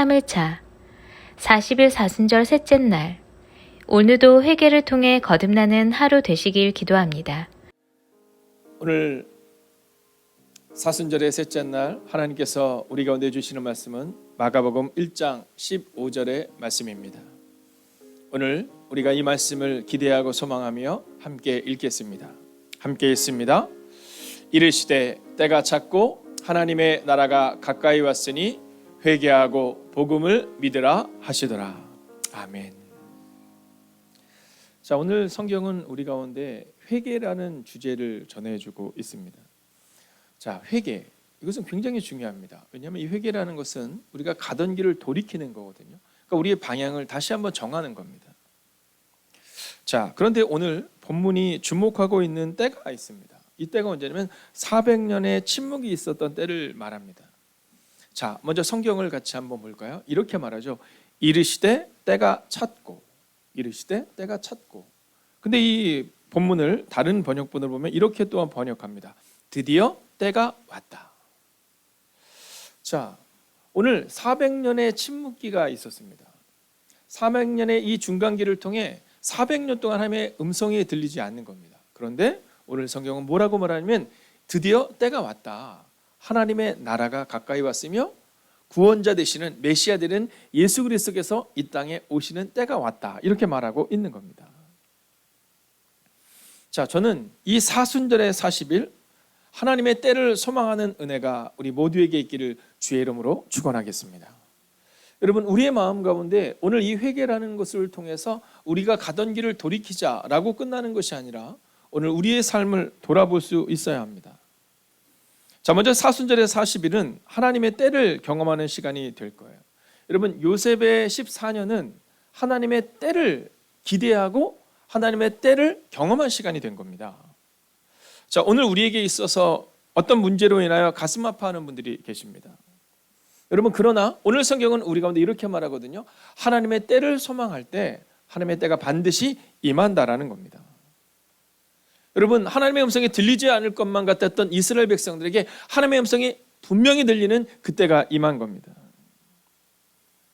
3일차 40일 사순절 셋째 날, 오늘도 회개를 통해 거듭나는 하루 되시길 기도합니다. 오늘 사순절의 셋째 날 하나님께서 우리 가운데 주시는 말씀은 마가복음 1장 15절의 말씀입니다. 오늘 우리가 이 말씀을 기대하고 소망하며 함께 읽겠습니다. 함께 읽습니다. 이르시되 때가 찼고 하나님의 나라가 가까이 왔으니 회개하고 복음을 믿으라 하시더라. 아멘. 자, 오늘 성경은 우리 가운데 회개라는 주제를 전해주고 있습니다. 자, 회개, 이것은 굉장히 중요합니다. 왜냐하면 이 회개라는 것은 우리가 가던 길을 돌이키는 거거든요. 그러니까 우리의 방향을 다시 한번 정하는 겁니다. 자, 그런데 오늘 본문이 주목하고 있는 때가 있습니다. 이 때가 언제냐면 400년의 침묵이 있었던 때를 말합니다. 자, 먼저 성경을 같이 한번 볼까요? 이렇게 말하죠. 이르시되 때가 찼고, 이르시되 때가 찼고. 근데 이 본문을 다른 번역본을 보면 이렇게 또한 번역합니다. 드디어 때가 왔다. 자, 오늘 400년의 침묵기가 있었습니다. 400년의 이 중간기를 통해 400년 동안 하나님의 음성이 들리지 않는 겁니다. 그런데 오늘 성경은 뭐라고 말하냐면 드디어 때가 왔다. 하나님의 나라가 가까이 왔으며 구원자 되시는 메시아 되는 예수 그리스도께서 이 땅에 오시는 때가 왔다. 이렇게 말하고 있는 겁니다. 자, 저는 이 사순절의 40일 하나님의 때를 소망하는 은혜가 우리 모두에게 있기를 주의 이름으로 축원하겠습니다. 여러분, 우리의 마음 가운데 오늘 이 회개라는 것을 통해서 우리가 가던 길을 돌이키자라고 끝나는 것이 아니라 오늘 우리의 삶을 돌아볼 수 있어야 합니다. 자, 먼저 사순절의 40일은 하나님의 때를 경험하는 시간이 될 거예요. 여러분, 요셉의 14년은 하나님의 때를 기대하고 하나님의 때를 경험한 시간이 된 겁니다. 자, 오늘 우리에게 있어서 어떤 문제로 인하여 가슴 아파하는 분들이 계십니다. 여러분, 그러나 오늘 성경은 우리 가운데 이렇게 말하거든요. 하나님의 때를 소망할 때 하나님의 때가 반드시 임한다라는 겁니다. 여러분, 하나님의 음성이 들리지 않을 것만 같았던 이스라엘 백성들에게 하나님의 음성이 분명히 들리는 그때가 임한 겁니다.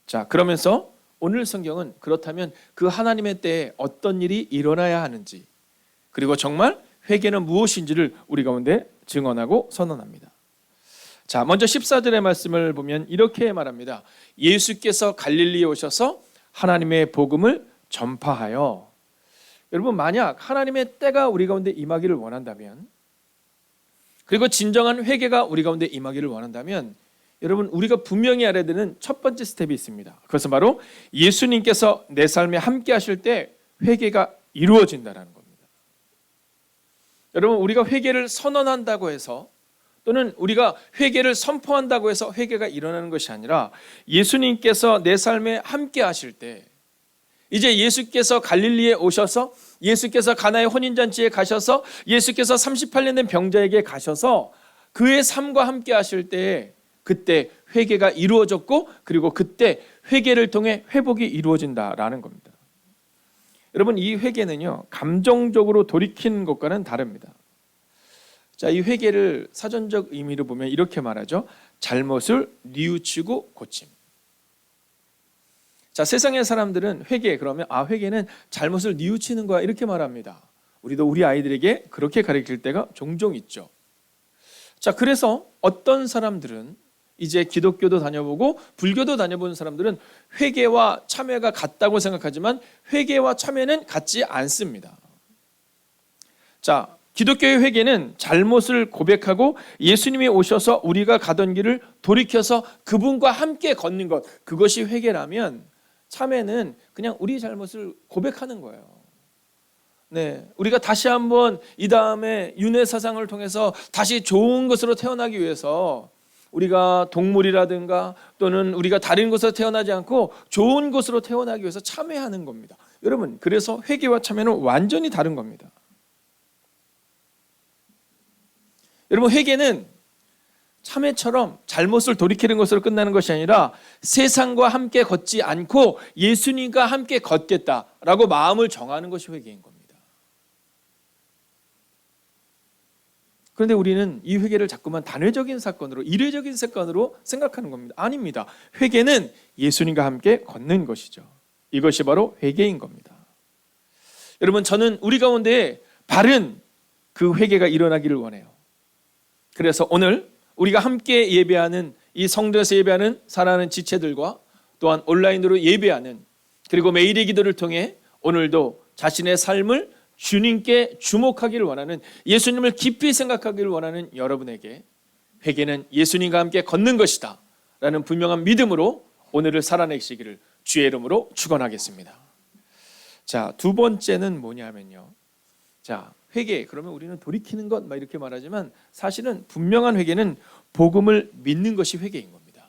자, 그러면서 오늘 성경은 그렇다면 그 하나님의 때에 어떤 일이 일어나야 하는지, 그리고 정말 회개는 무엇인지를 우리 가운데 증언하고 선언합니다. 자, 먼저 14절의 말씀을 보면 이렇게 말합니다. 예수께서 갈릴리에 오셔서 하나님의 복음을 전파하여. 여러분, 만약 하나님의 때가 우리 가운데 임하기를 원한다면, 그리고 진정한 회개가 우리 가운데 임하기를 원한다면, 여러분, 우리가 분명히 알아야 되는 첫 번째 스텝이 있습니다. 그것은 바로 예수님께서 내 삶에 함께 하실 때 회개가 이루어진다는 겁니다. 여러분, 우리가 회개를 선언한다고 해서, 또는 우리가 회개를 선포한다고 해서 회개가 일어나는 것이 아니라 예수님께서 내 삶에 함께 하실 때, 이제 예수께서 갈릴리에 오셔서, 예수께서 가나의 혼인잔치에 가셔서, 예수께서 38년 된 병자에게 가셔서 그의 삶과 함께 하실 때에 그때 회개가 이루어졌고, 그리고 그때 회개를 통해 회복이 이루어진다라는 겁니다. 여러분, 이 회개는요, 감정적으로 돌이키는 것과는 다릅니다. 자, 이 회개를 사전적 의미로 보면 이렇게 말하죠. 잘못을 뉘우치고 고침. 자, 세상의 사람들은 회개, 그러면 회개는 잘못을 뉘우치는 거야, 이렇게 말합니다. 우리도 우리 아이들에게 그렇게 가르칠 때가 종종 있죠. 자, 그래서 어떤 사람들은 이제 기독교도 다녀보고 불교도 다녀본 사람들은 회개와 참회가 같다고 생각하지만 회개와 참회는 같지 않습니다. 자, 기독교의 회개는 잘못을 고백하고 예수님이 오셔서 우리가 가던 길을 돌이켜서 그분과 함께 걷는 것, 그것이 회개라면, 참회는 그냥 우리 잘못을 고백하는 거예요. 네, 우리가 다시 한번 이 다음에 윤회 사상을 통해서 다시 좋은 것으로 태어나기 위해서 우리가 동물이라든가 또는 우리가 다른 곳에서 태어나지 않고 좋은 곳으로 태어나기 위해서 참회하는 겁니다. 여러분, 그래서 회개와 참회는 완전히 다른 겁니다. 여러분, 회개는 참회처럼 잘못을 돌이키는 것으로 끝나는 것이 아니라 세상과 함께 걷지 않고 예수님과 함께 걷겠다라고 마음을 정하는 것이 회개인 겁니다. 그런데 우리는 이 회개를 자꾸만 단회적인 사건으로, 이례적인 사건으로 생각하는 겁니다. 아닙니다. 회개는 예수님과 함께 걷는 것이죠. 이것이 바로 회개인 겁니다. 여러분, 저는 우리 가운데 바른 그 회개가 일어나기를 원해요. 그래서 오늘 우리가 함께 예배하는, 이 성도에서 예배하는 사랑하는 지체들과 또한 온라인으로 예배하는, 그리고 매일의 기도를 통해 오늘도 자신의 삶을 주님께 주목하기를 원하는, 예수님을 깊이 생각하기를 원하는 여러분에게 회개는 예수님과 함께 걷는 것이다 라는 분명한 믿음으로 오늘을 살아내시기를 주의 이름으로 축원하겠습니다. 자, 두 번째는 뭐냐면요, 자, 회개, 그러면 우리는 돌이키는 것 막 이렇게 말하지만 사실은 분명한 회개는 복음을 믿는 것이 회개인 겁니다.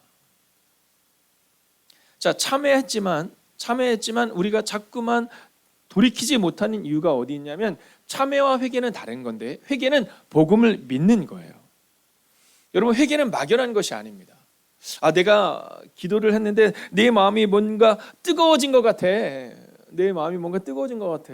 자, 참회했지만 우리가 자꾸만 돌이키지 못하는 이유가 어디 있냐면, 참회와 회개는 다른 건데 회개는 복음을 믿는 거예요. 여러분, 회개는 막연한 것이 아닙니다. 내가 기도를 했는데 내 마음이 뭔가 뜨거워진 것 같아. 내 마음이 뭔가 뜨거워진 것 같아.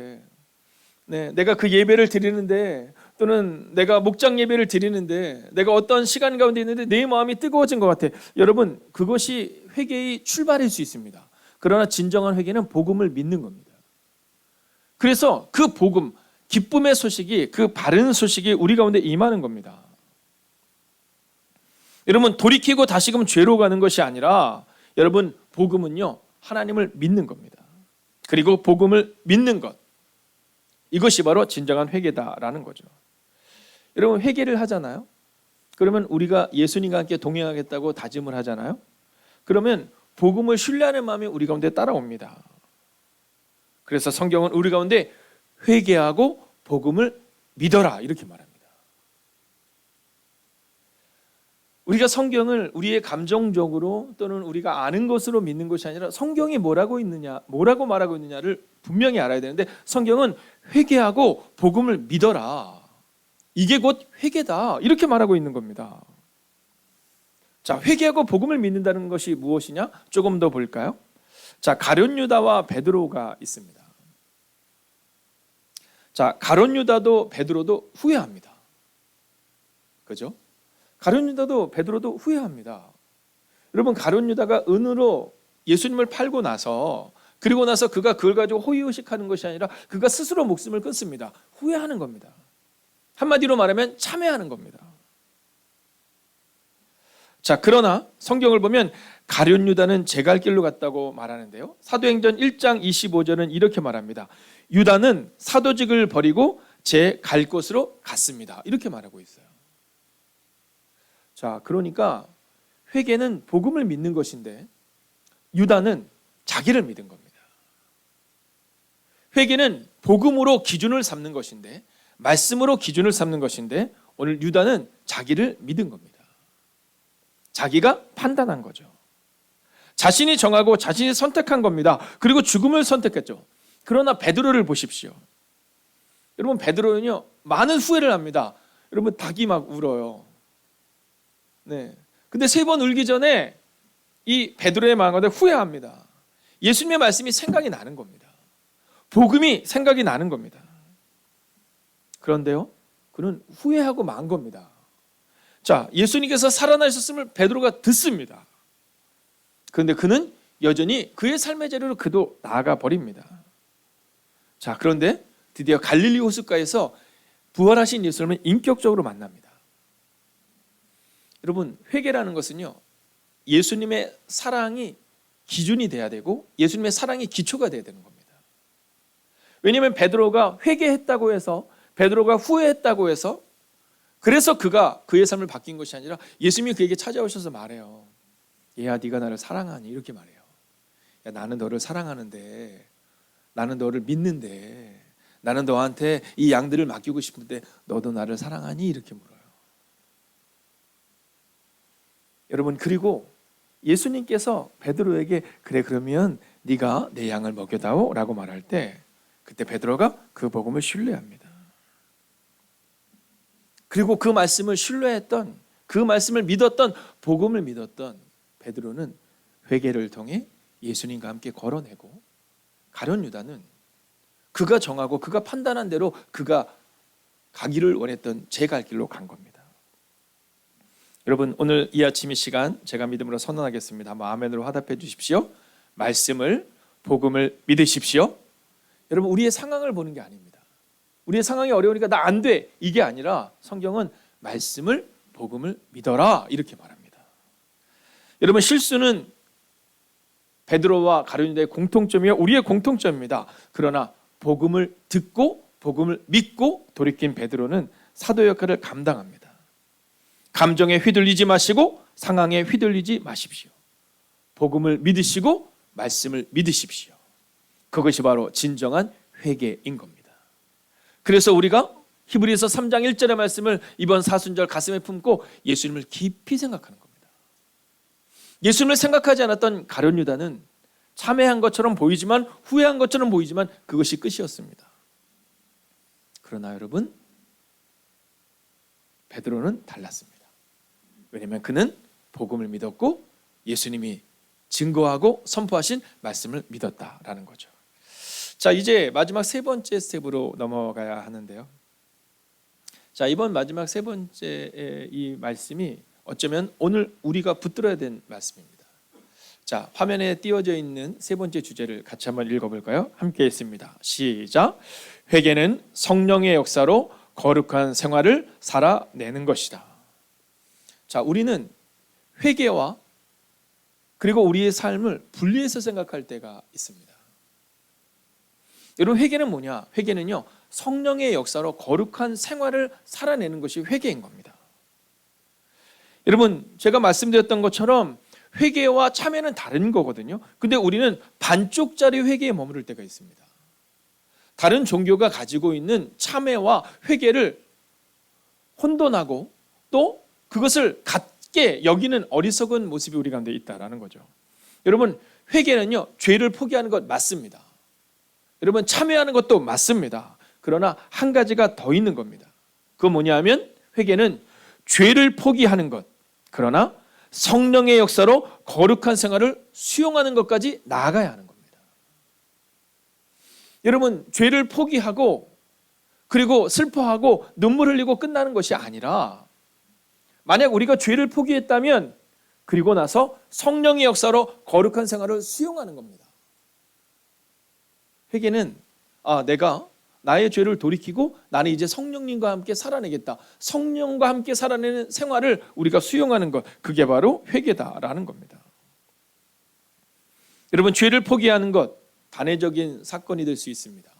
네, 내가 그 예배를 드리는데, 또는 내가 목장 예배를 드리는데, 내가 어떤 시간 가운데 있는데 내 마음이 뜨거워진 것 같아. 여러분, 그것이 회개의 출발일 수 있습니다. 그러나 진정한 회개는 복음을 믿는 겁니다. 그래서 그 복음, 기쁨의 소식이, 그 바른 소식이 우리 가운데 임하는 겁니다. 여러분, 돌이키고 다시금 죄로 가는 것이 아니라, 여러분, 복음은요, 하나님을 믿는 겁니다. 그리고 복음을 믿는 것, 이것이 바로 진정한 회개다라는 거죠. 여러분, 회개를 하잖아요. 그러면 우리가 예수님과 함께 동행하겠다고 다짐을 하잖아요. 그러면 복음을 신뢰하는 마음이 우리 가운데 따라옵니다. 그래서 성경은 우리 가운데 회개하고 복음을 믿어라 이렇게 말합니다. 우리가 성경을 우리의 감정적으로 또는 우리가 아는 것으로 믿는 것이 아니라 성경이 뭐라고 말하고 있느냐를 분명히 알아야 되는데, 성경은 회개하고 복음을 믿어라, 이게 곧 회개다 이렇게 말하고 있는 겁니다. 자, 회개하고 복음을 믿는다는 것이 무엇이냐? 조금 더 볼까요? 자, 가룟 유다와 베드로가 있습니다. 자, 가룟 유다도 베드로도 후회합니다. 그죠? 가룟 유다도 베드로도 후회합니다. 여러분, 가룟 유다가 은으로 예수님을 팔고 나서, 그리고 나서 그가 그걸 가지고 호의호식하는 것이 아니라 그가 스스로 목숨을 끊습니다. 후회하는 겁니다. 한마디로 말하면 참회하는 겁니다. 자, 그러나 성경을 보면 가룟 유다는 제 갈 길로 갔다고 말하는데요, 사도행전 1장 25절은 이렇게 말합니다. 유다는 사도직을 버리고 제 갈 곳으로 갔습니다. 이렇게 말하고 있어요. 자, 그러니까 회개는 복음을 믿는 것인데 유다는 자기를 믿은 겁니다. 회개는 복음으로 기준을 삼는 것인데, 말씀으로 기준을 삼는 것인데, 오늘 유다는 자기를 믿은 겁니다. 자기가 판단한 거죠. 자신이 정하고 자신이 선택한 겁니다. 그리고 죽음을 선택했죠. 그러나 베드로를 보십시오. 여러분, 베드로는요, 많은 후회를 합니다. 여러분, 닭이 막 울어요. 네. 근데 3번 울기 전에 이 베드로의 마음 가운데 후회합니다. 예수님의 말씀이 생각이 나는 겁니다. 복음이 생각이 나는 겁니다. 그런데요, 그는 후회하고 만 겁니다. 자, 예수님께서 살아나셨음을 베드로가 듣습니다. 그런데 그는 여전히 그의 삶의 자리로 그도 나아가 버립니다. 자, 그런데 드디어 갈릴리 호숫가에서 부활하신 예수님을 인격적으로 만납니다. 여러분, 회개라는 것은요, 예수님의 사랑이 기준이 돼야 되고 예수님의 사랑이 기초가 돼야 되는 겁니다. 왜냐하면 베드로가 회개했다고 해서, 베드로가 후회했다고 해서, 그래서 그가 그의 삶을 바뀐 것이 아니라 예수님이 그에게 찾아오셔서 말해요. 얘야, 네가 나를 사랑하니? 이렇게 말해요. 야, 나는 너를 사랑하는데, 나는 너를 믿는데, 나는 너한테 이 양들을 맡기고 싶은데 너도 나를 사랑하니? 이렇게 물어요. 여러분, 그리고 예수님께서 베드로에게 그래, 그러면 네가 내 양을 먹여다오 라고 말할 때, 그때 베드로가 그 복음을 신뢰합니다. 그리고 그 말씀을 신뢰했던, 그 말씀을 믿었던, 복음을 믿었던 베드로는 회개를 통해 예수님과 함께 걸어내고, 가룟 유다는 그가 정하고 그가 판단한 대로 그가 가기를 원했던 제 갈 길로 간 겁니다. 여러분, 오늘 이 아침 이 시간 제가 믿음으로 선언하겠습니다. 한번 아멘으로 화답해 주십시오. 말씀을, 복음을 믿으십시오. 여러분, 우리의 상황을 보는 게 아닙니다. 우리의 상황이 어려우니까 나 안 돼, 이게 아니라 성경은 말씀을, 복음을 믿어라 이렇게 말합니다. 여러분, 실수는 베드로와 가룟유다의 공통점이요, 우리의 공통점입니다. 그러나 복음을 듣고 복음을 믿고 돌이킨 베드로는 사도 역할을 감당합니다. 감정에 휘둘리지 마시고 상황에 휘둘리지 마십시오. 복음을 믿으시고 말씀을 믿으십시오. 그것이 바로 진정한 회개인 겁니다. 그래서 우리가 히브리서 3장 1절의 말씀을 이번 사순절 가슴에 품고 예수님을 깊이 생각하는 겁니다. 예수님을 생각하지 않았던 가룟유다는 참회한 것처럼 보이지만, 후회한 것처럼 보이지만 그것이 끝이었습니다. 그러나 여러분, 베드로는 달랐습니다. 왜냐하면 그는 복음을 믿었고 예수님이 증거하고 선포하신 말씀을 믿었다라는 거죠. 자, 이제 마지막 세 번째 스텝으로 넘어가야 하는데요. 자, 이번 마지막 세 번째 이 말씀이 어쩌면 오늘 우리가 붙들어야 될 말씀입니다. 자, 화면에 띄워져 있는 세 번째 주제를 같이 한번 읽어볼까요? 함께 읽습니다. 시작. 회개는 성령의 역사로 거룩한 생활을 살아내는 것이다. 자, 우리는 회개와 그리고 우리의 삶을 분리해서 생각할 때가 있습니다. 여러분, 회개는 뭐냐? 회개는요, 성령의 역사로 거룩한 생활을 살아내는 것이 회개인 겁니다. 여러분, 제가 말씀드렸던 것처럼 회개와 참회는 다른 거거든요. 근데 우리는 반쪽짜리 회개에 머무를 때가 있습니다. 다른 종교가 가지고 있는 참회와 회개를 혼돈하고 또 그것을 같게 여기는 어리석은 모습이 우리 가운데 있다라는 거죠. 여러분, 회개는요, 죄를 포기하는 것 맞습니다. 여러분, 참회하는 것도 맞습니다. 그러나 한 가지가 더 있는 겁니다. 그건 뭐냐 하면 회개는 죄를 포기하는 것, 그러나 성령의 역사로 거룩한 생활을 수용하는 것까지 나아가야 하는 겁니다. 여러분, 죄를 포기하고 그리고 슬퍼하고 눈물 흘리고 끝나는 것이 아니라, 만약 우리가 죄를 포기했다면 그리고 나서 성령의 역사로 거룩한 생활을 수용하는 겁니다. 회개는 내가 나의 죄를 돌이키고 나는 이제 성령님과 함께 살아내겠다. 성령과 함께 살아내는 생활을 우리가 수용하는 것, 그게 바로 회개다라는 겁니다. 여러분, 죄를 포기하는 것 단회적인 사건이 될 수 있습니다.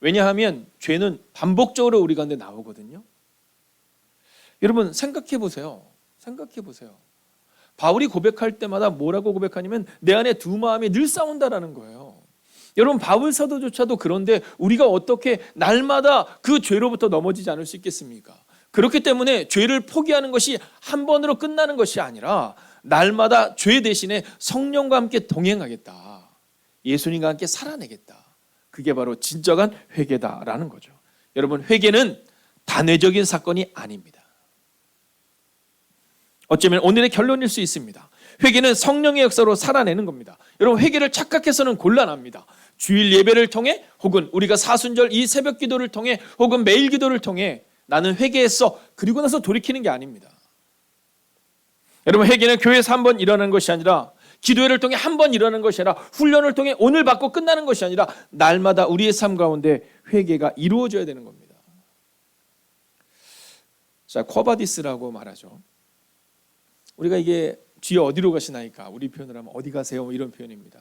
왜냐하면 죄는 반복적으로 우리 가운데 나오거든요. 여러분, 생각해 보세요. 바울이 고백할 때마다 뭐라고 고백하냐면 내 안에 두 마음이 늘 싸운다라는 거예요. 여러분, 바울 사도조차도 그런데 우리가 어떻게 날마다 그 죄로부터 넘어지지 않을 수 있겠습니까? 그렇기 때문에 죄를 포기하는 것이 한 번으로 끝나는 것이 아니라 날마다 죄 대신에 성령과 함께 동행하겠다. 예수님과 함께 살아내겠다. 그게 바로 진정한 회개다라는 거죠. 여러분, 회개는 단회적인 사건이 아닙니다. 어쩌면 오늘의 결론일 수 있습니다. 회개는 성령의 역사로 살아내는 겁니다. 여러분, 회개를 착각해서는 곤란합니다. 주일 예배를 통해 혹은 우리가 사순절 이 새벽 기도를 통해 혹은 매일 기도를 통해 나는 회개했어, 그리고 나서 돌이키는 게 아닙니다. 여러분, 회개는 교회에서 한 번 일어나는 것이 아니라, 기도회를 통해 한 번 일어나는 것이 아니라, 훈련을 통해 오늘 받고 끝나는 것이 아니라 날마다 우리의 삶 가운데 회개가 이루어져야 되는 겁니다. 자, 쿼바디스라고 말하죠. 우리가 이게 주여 어디로 가시나이까, 우리 표현을 하면 어디 가세요, 이런 표현입니다.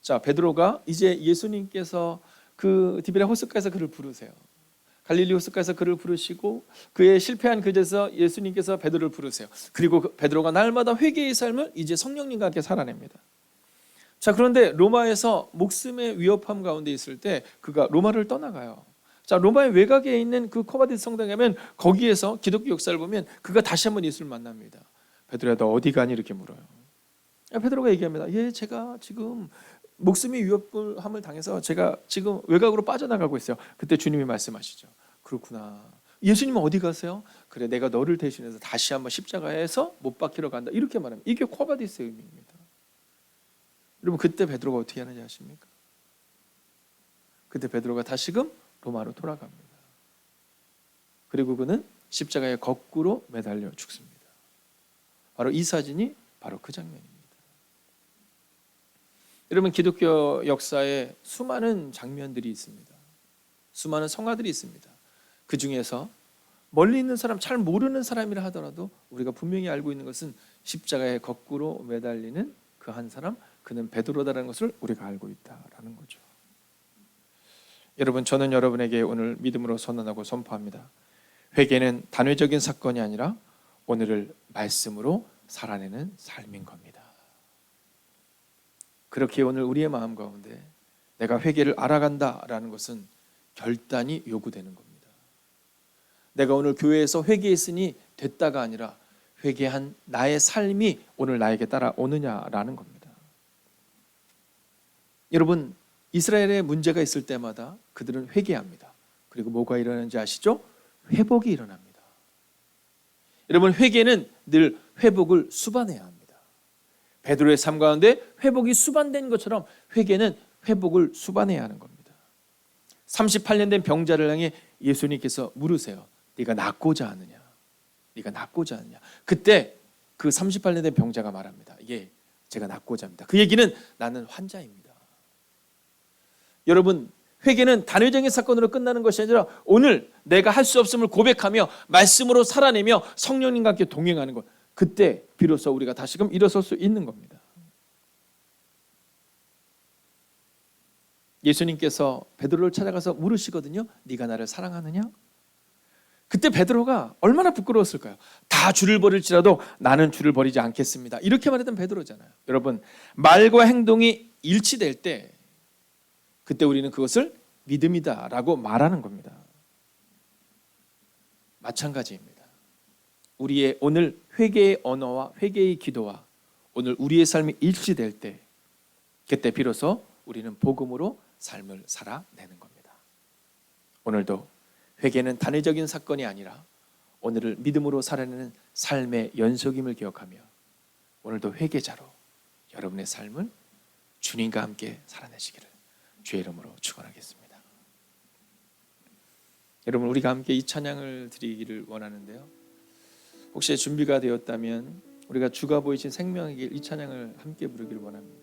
자, 베드로가 이제 예수님께서 그 디베랴 호숫가에서 그를 부르세요. 갈릴리 호숫가에서 그를 부르시고 그의 실패한 그제서 예수님께서 베드로를 부르세요. 그리고 베드로가 날마다 회개의 삶을 이제 성령님과 함께 살아냅니다. 자, 그런데 로마에서 목숨의 위협함 가운데 있을 때 그가 로마를 떠나가요. 자, 로마의 외곽에 있는 그 쿼바디스 성당에 가면 거기에서 기독교 역사를 보면 그가 다시 한번 예수를 만납니다. 베드로야, 너 어디 가니? 이렇게 물어요. 베드로가 얘기합니다. 예, 제가 지금 목숨이 위협함을 당해서 제가 지금 외곽으로 빠져나가고 있어요. 그때 주님이 말씀하시죠. 그렇구나. 예수님은 어디 가세요? 그래, 내가 너를 대신해서 다시 한번 십자가에서 못 박히러 간다. 이렇게 말합니다. 이게 쿼바디스의 의미입니다. 여러분, 그때 베드로가 어떻게 하는지 아십니까? 그때 베드로가 다시금 로마로 돌아갑니다. 그리고 그는 십자가에 거꾸로 매달려 죽습니다. 바로 이 사진이 바로 그 장면입니다. 여러분, 기독교 역사에 수많은 장면들이 있습니다. 수많은 성화들이 있습니다. 그 중에서 멀리 있는 사람, 잘 모르는 사람이라 하더라도 우리가 분명히 알고 있는 것은 십자가에 거꾸로 매달리는 그 한 사람, 그는 베드로다라는 것을 우리가 알고 있다라는 거죠. 여러분, 저는 여러분에게 오늘 믿음으로 선언하고 선포합니다. 회개는 단회적인 사건이 아니라 오늘을 말씀으로 살아내는 삶인 겁니다. 그렇게 오늘 우리의 마음 가운데 내가 회개를 알아간다라는 것은 결단이 요구되는 겁니다. 내가 오늘 교회에서 회개했으니 됐다가 아니라 회개한 나의 삶이 오늘 나에게 따라오느냐라는 겁니다. 여러분, 이스라엘에 문제가 있을 때마다 그들은 회개합니다. 그리고 뭐가 일어나는지 아시죠? 회복이 일어납니다. 여러분, 회개는 늘 회복을 수반해야 합니다. 베드로의 삶 가운데 회복이 수반된 것처럼 회개는 회복을 수반해야 하는 겁니다. 38년 된 병자를 향해 예수님께서 물으세요. 네가 낫고자 하느냐? 네가 낫고자 하느냐? 그때 그 38년 된 병자가 말합니다. 예, 제가 낫고자 합니다. 그 얘기는 나는 환자입니다. 여러분, 회개는 단회적인 사건으로 끝나는 것이 아니라 오늘 내가 할 수 없음을 고백하며 말씀으로 살아내며 성령님과 함께 동행하는 것, 그때 비로소 우리가 다시금 일어설 수 있는 겁니다. 예수님께서 베드로를 찾아가서 물으시거든요. 네가 나를 사랑하느냐? 그때 베드로가 얼마나 부끄러웠을까요? 다 줄을 버릴지라도 나는 줄을 버리지 않겠습니다. 이렇게 말했던 베드로잖아요. 여러분, 말과 행동이 일치될 때 그때 우리는 그것을 믿음이다라고 말하는 겁니다. 마찬가지입니다. 우리의 오늘 회개의 언어와 회개의 기도와 오늘 우리의 삶이 일치될 때 그때 비로소 우리는 복음으로 삶을 살아내는 겁니다. 오늘도 회개는 단회적인 사건이 아니라 오늘을 믿음으로 살아내는 삶의 연속임을 기억하며 오늘도 회개자로 여러분의 삶을 주님과 함께 살아내시기를 주의 이름으로 축원하겠습니다. 여러분, 우리가 함께 이 찬양을 드리기를 원하는데요. 혹시 준비가 되었다면 우리가 주가 보이신 생명의 길, 이 찬양을 함께 부르기를 원합니다.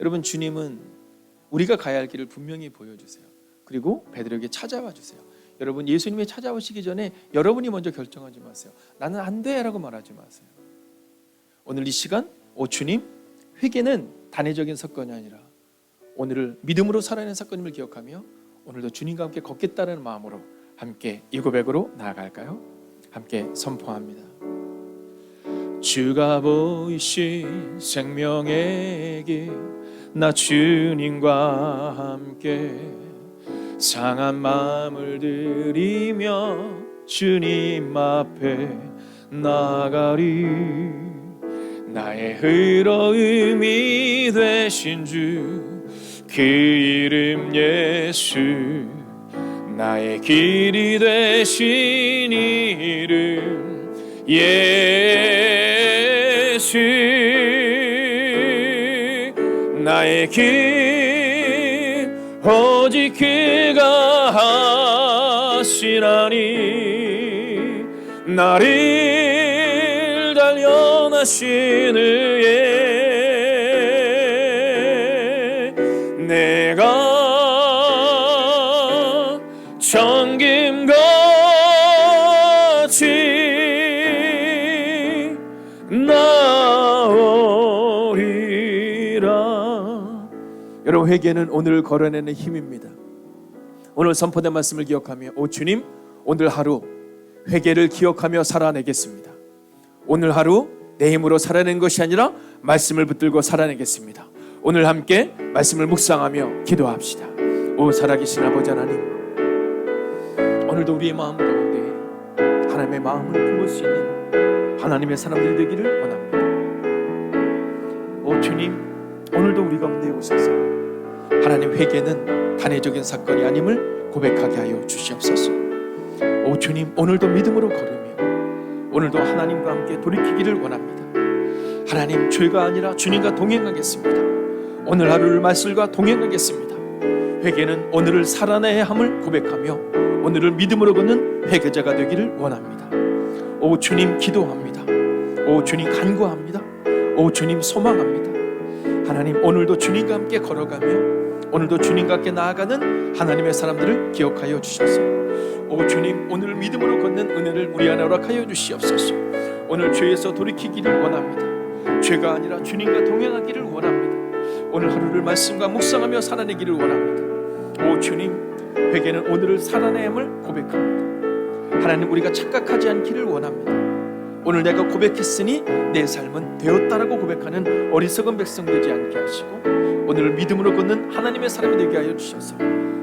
여러분, 주님은 우리가 가야 할 길을 분명히 보여주세요. 그리고 베드로에게 찾아와 주세요. 여러분, 예수님이 찾아오시기 전에 여러분이 먼저 결정하지 마세요. 나는 안 돼 라고 말하지 마세요. 오늘 이 시간, 주님, 회개는 단회적인 사건이 아니라 오늘을 믿음으로 살아내는 사건임을 기억하며 오늘도 주님과 함께 걷겠다는 마음으로 함께 이 고백으로 나아갈까요? 함께 선포합니다. 주가 보이신 생명의 길, 나 주님과 함께 상한 마음을 들이며 주님 앞에 나가리. 나의 흐름이 되신 주, 그 이름 예수, 나의 길이 되신 이름 예수. 나의 길 오직 그가 하시나니, 나를 단련하신 의에 내가 정금같이 나오리라. 여러분, 회개는 오늘을 걸어내는 힘입니다. 오늘 선포된 말씀을 기억하며 주님, 오늘 하루 회개를 기억하며 살아내겠습니다. 오늘 하루 내 힘으로 살아낸 것이 아니라 말씀을 붙들고 살아내겠습니다. 오늘 함께 말씀을 묵상하며 기도합시다. 살아계신 아버지 하나님, 오늘도 우리의 마음 가운데 하나님의 마음을 품을 수 있는 하나님의 사람들이 되기를 원합니다. 주님, 오늘도 우리 가운데 오셔서 하나님, 회개는 단회적인 사건이 아님을 고백하게 하여 주시옵소서. 주님, 오늘도 믿음으로 걸으며 오늘도 하나님과 함께 돌이키기를 원합니다. 하나님, 죄가 아니라 주님과 동행하겠습니다. 오늘 하루를 말씀과 동행하겠습니다. 회개는 오늘을 살아내야 함을 고백하며 오늘을 믿음으로 걷는 회개자가 되기를 원합니다. 오 주님 기도합니다. 오 주님 간구합니다. 오 주님 소망합니다. 하나님 오늘도 주님과 함께 걸어가며 오늘도 주님과 함께 나아가는 하나님의 사람들을 기억하여 주셔서 오 주님 오늘 믿음으로 걷는 은혜를 우리 안에 허락하여 주시옵소서. 오늘 죄에서 돌이키기를 원합니다. 죄가 아니라 주님과 동행하기를 원합니다. 오늘 하루를 말씀과 묵상하며 살아내기를 원합니다. 오 주님 회개는 오늘을 살아내음을 고백합니다. 하나님 우리가 착각하지 않기를 원합니다. 오늘 내가 고백했으니 내 삶은 되었다라고 고백하는 어리석은 백성 되지 않게 하시고 오늘을 믿음으로 걷는 하나님의 사람이 되게 하여 주셔서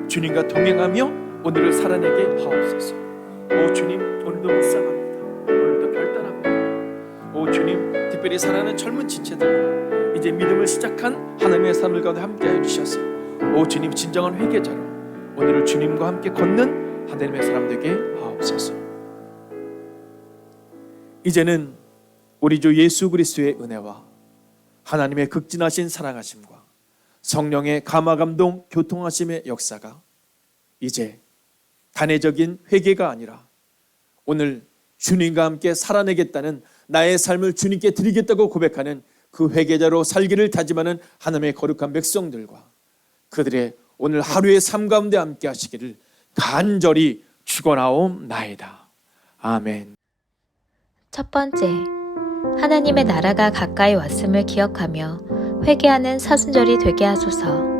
주님과 동행하며 오늘을 살아내게 하옵소서. 오 주님 오늘도 묵상합니다. 오늘도 결단합니다. 오 주님 특별히 사랑하는 젊은 지체들과 이제 믿음을 시작한 하나님의 사람들 가운데 함께 하여 주셔서 오 주님 진정한 회개자로 오늘을 주님과 함께 걷는 하나님의 사람 되게 하옵소서. 이제는 우리 주 예수 그리스도의 은혜와 하나님의 극진하신 사랑하심과 성령의 감화감동 교통하심의 역사가 이제 단회적인 회개가 아니라 오늘 주님과 함께 살아내겠다는 나의 삶을 주님께 드리겠다고 고백하는 그 회개자로 살기를 다짐하는 하나님의 거룩한 백성들과 그들의 오늘 하루의 삶 가운데 함께 하시기를 간절히 축원하옵나이다. 아멘. 첫 번째, 하나님의 나라가 가까이 왔음을 기억하며 회개하는 사순절이 되게 하소서.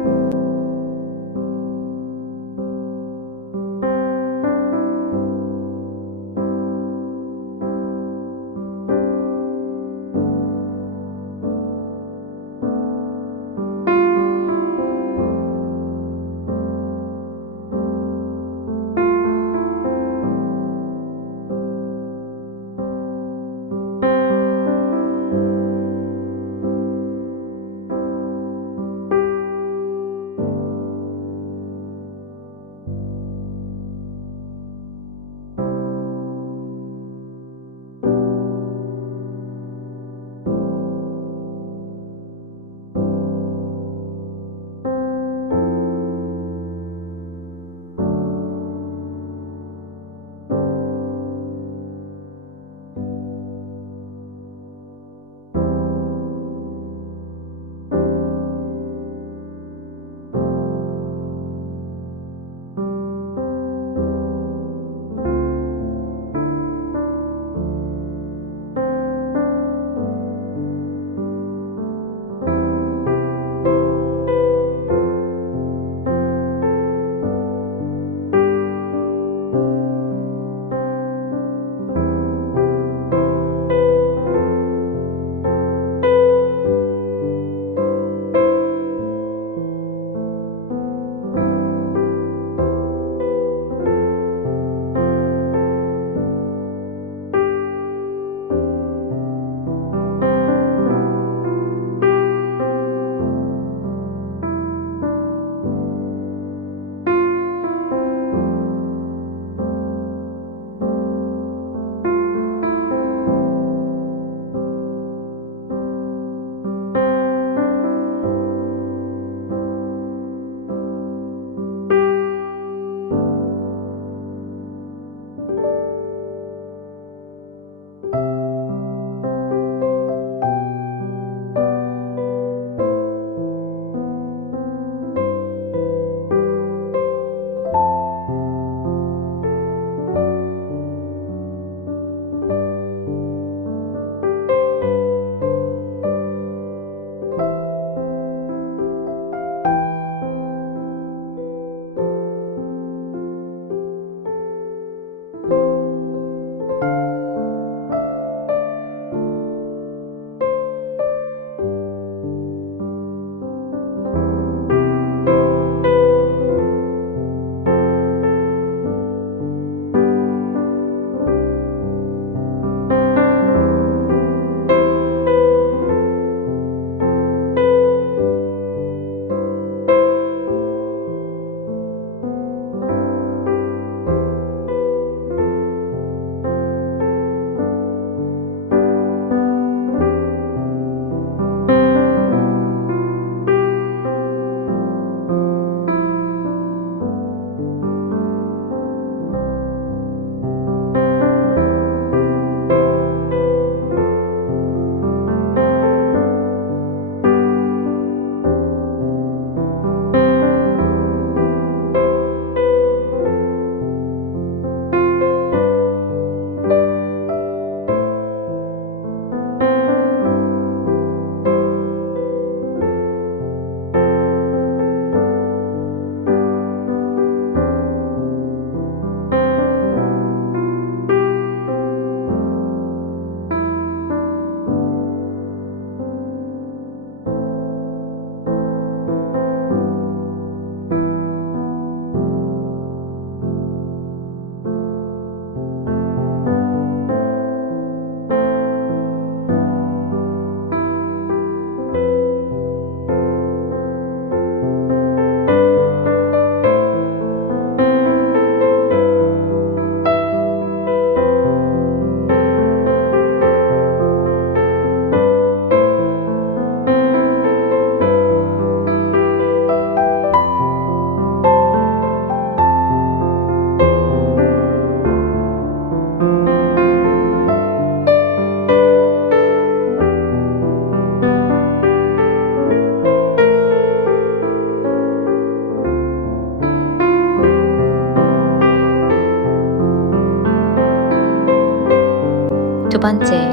번째,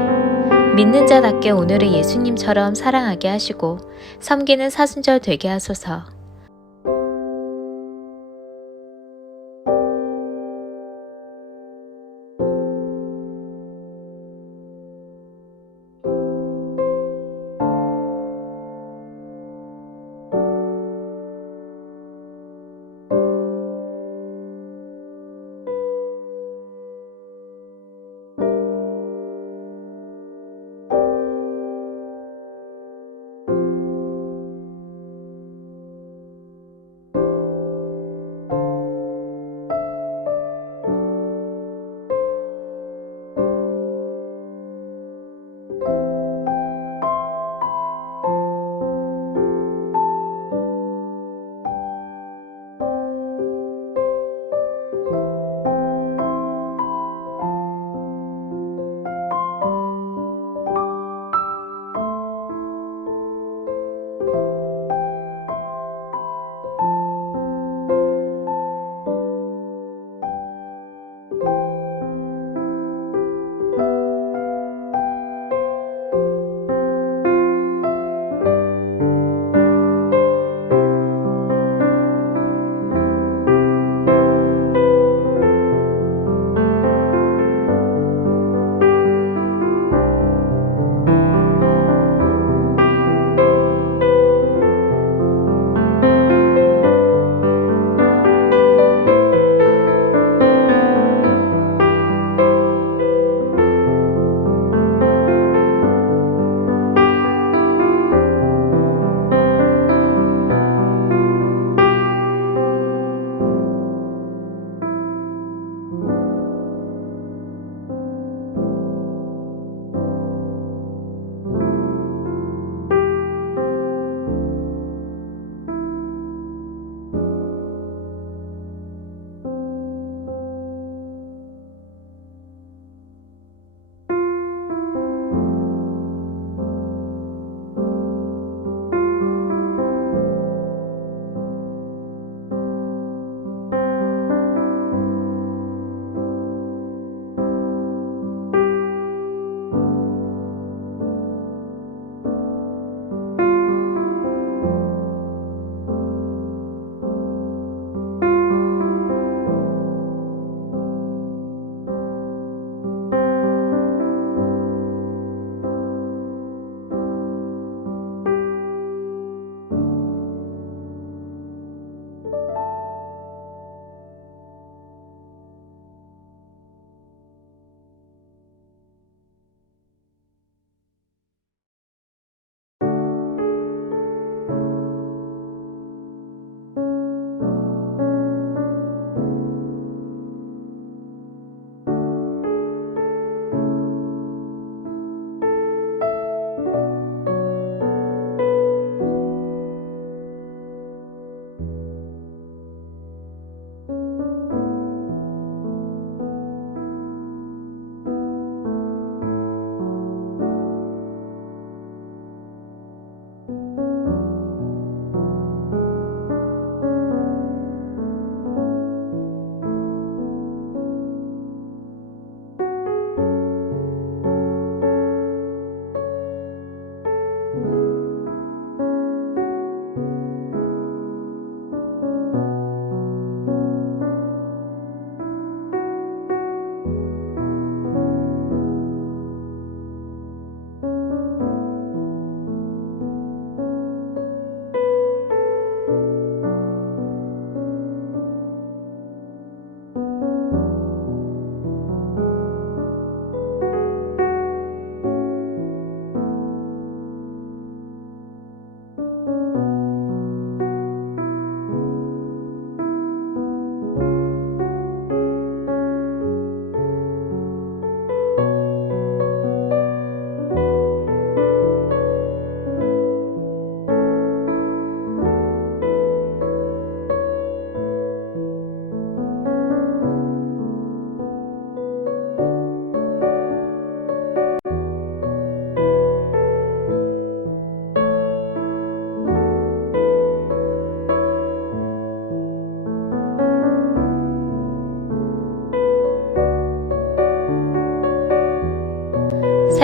믿는 자답게 오늘의 예수님처럼 사랑하게 하시고 섬기는 사순절 되게 하소서.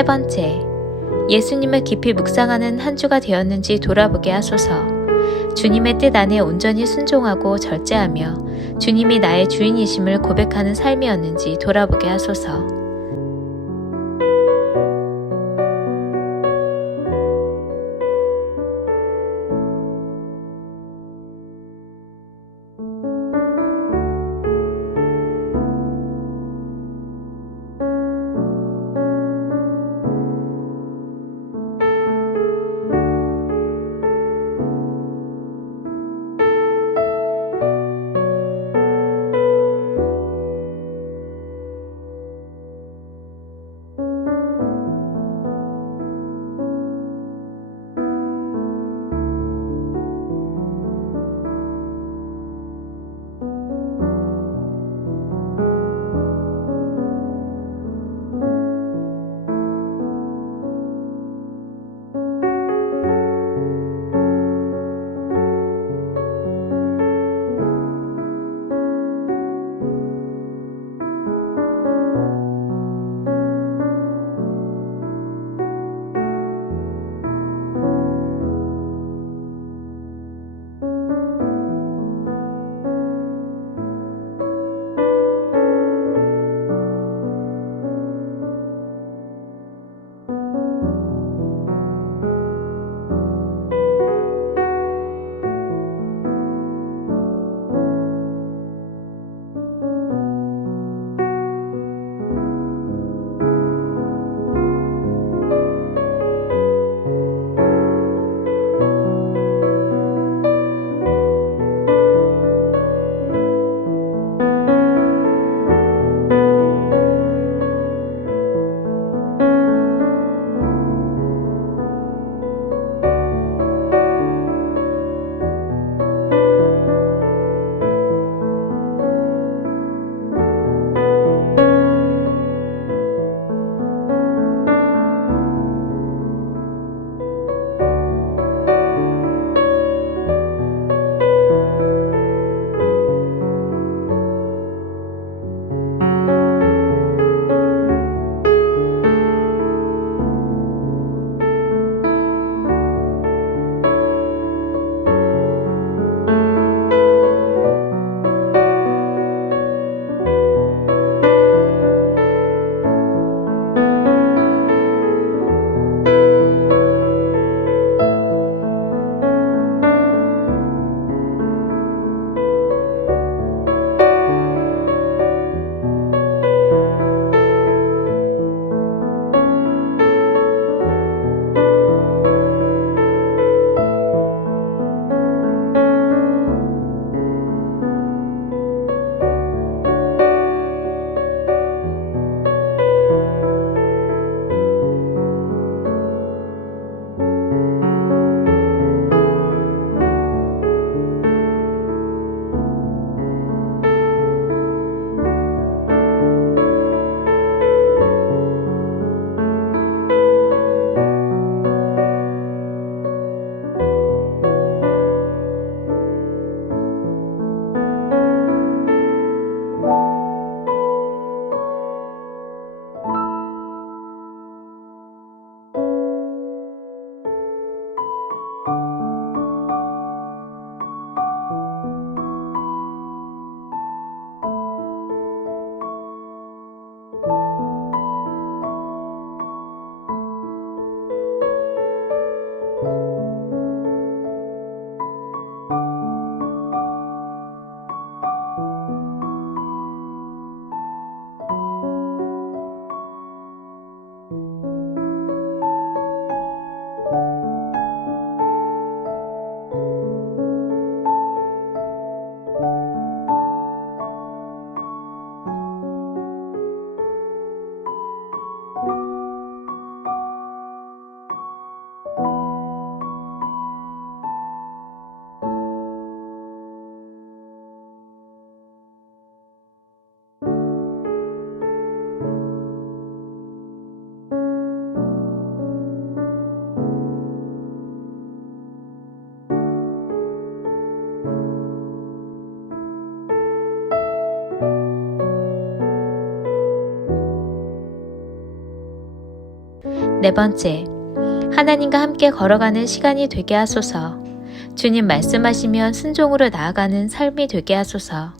번째, 예수님을 깊이 묵상하는 한 주가 되었는지 돌아보게 하소서. 주님의 뜻 안에 온전히 순종하고 절제하며 주님이 나의 주인이심을 고백하는 삶이었는지 돌아보게 하소서. 네 번째, 하나님과 함께 걸어가는 시간이 되게 하소서. 주님 말씀하시면 순종으로 나아가는 삶이 되게 하소서.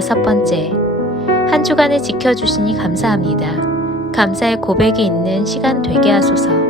5번째, 한 주간을 지켜주시니 감사합니다. 감사의 고백이 있는 시간 되게 하소서.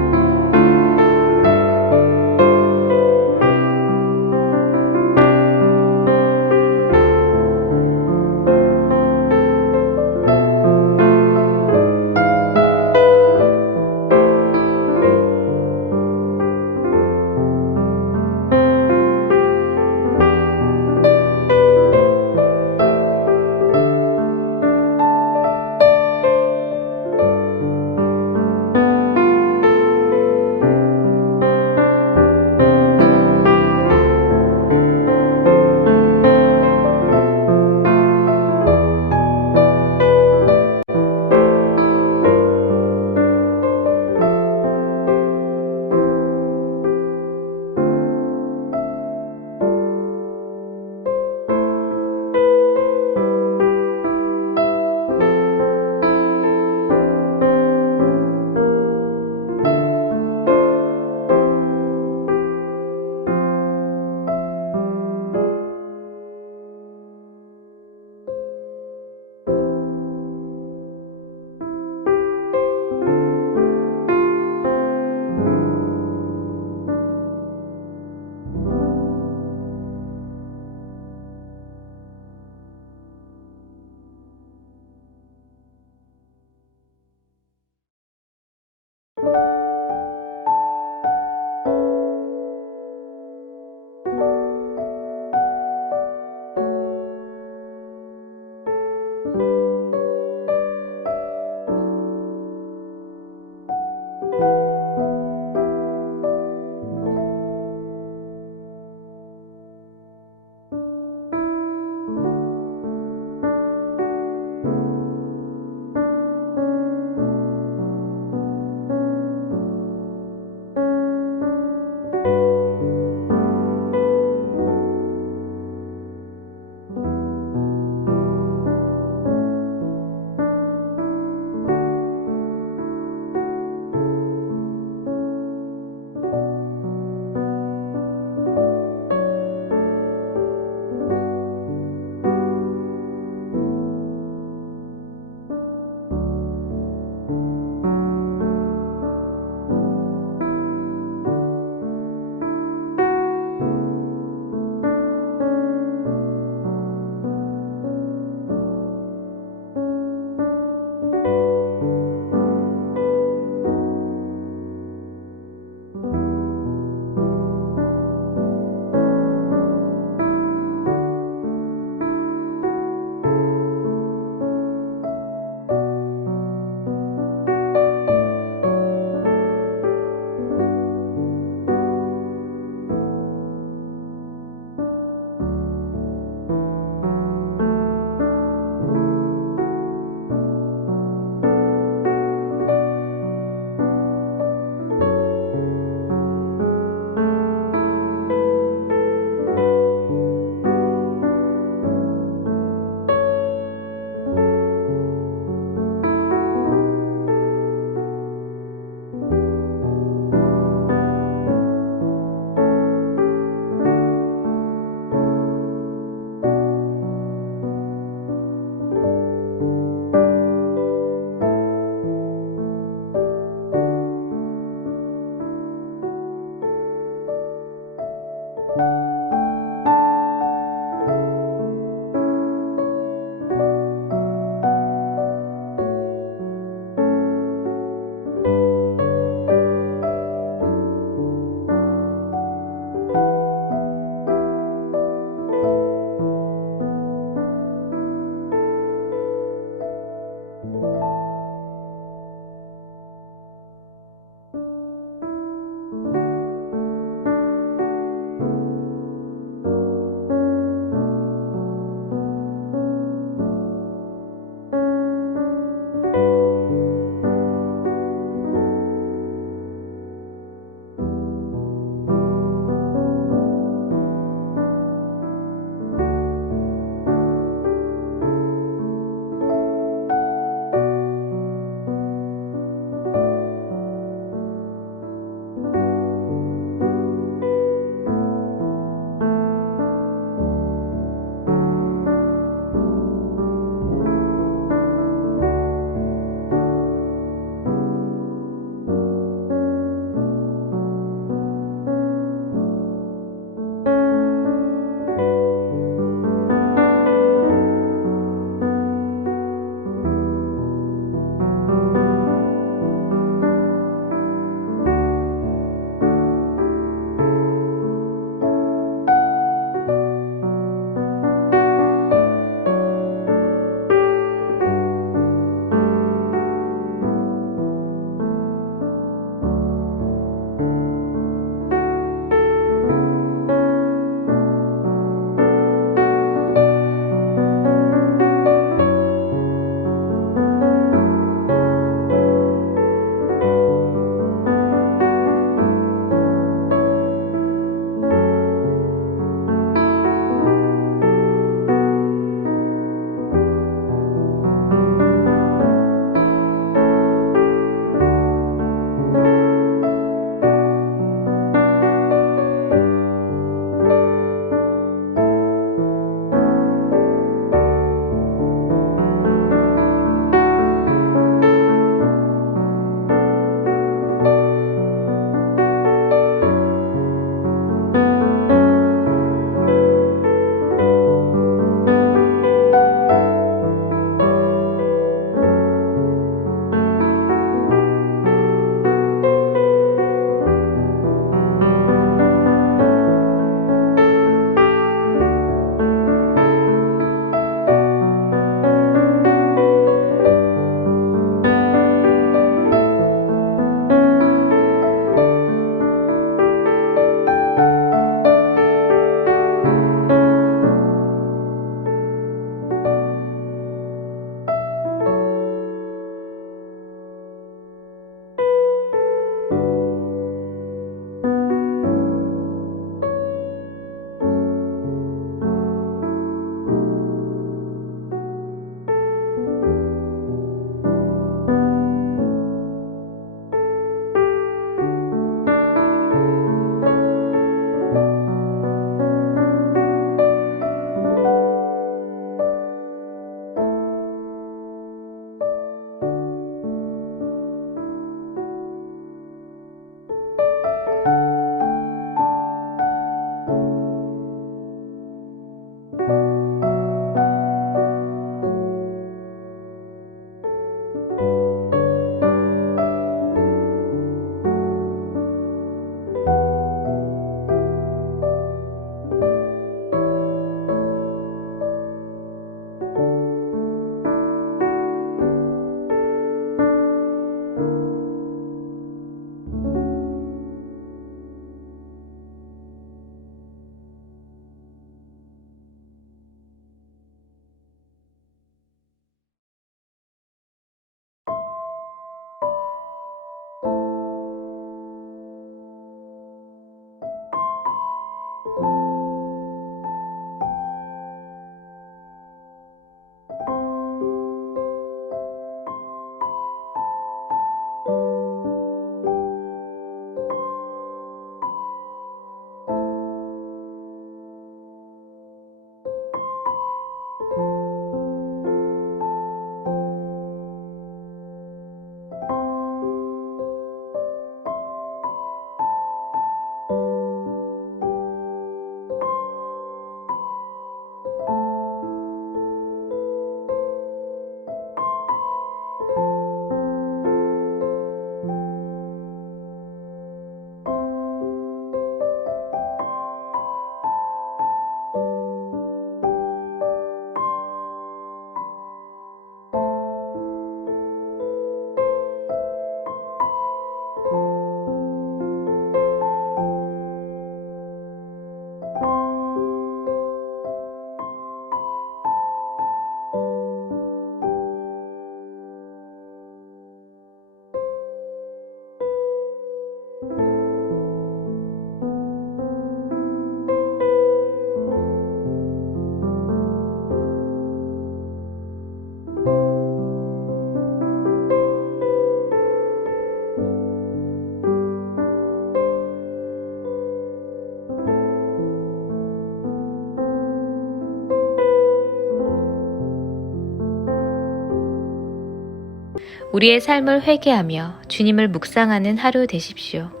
우리의 삶을 회개하며 주님을 묵상하는 하루 되십시오.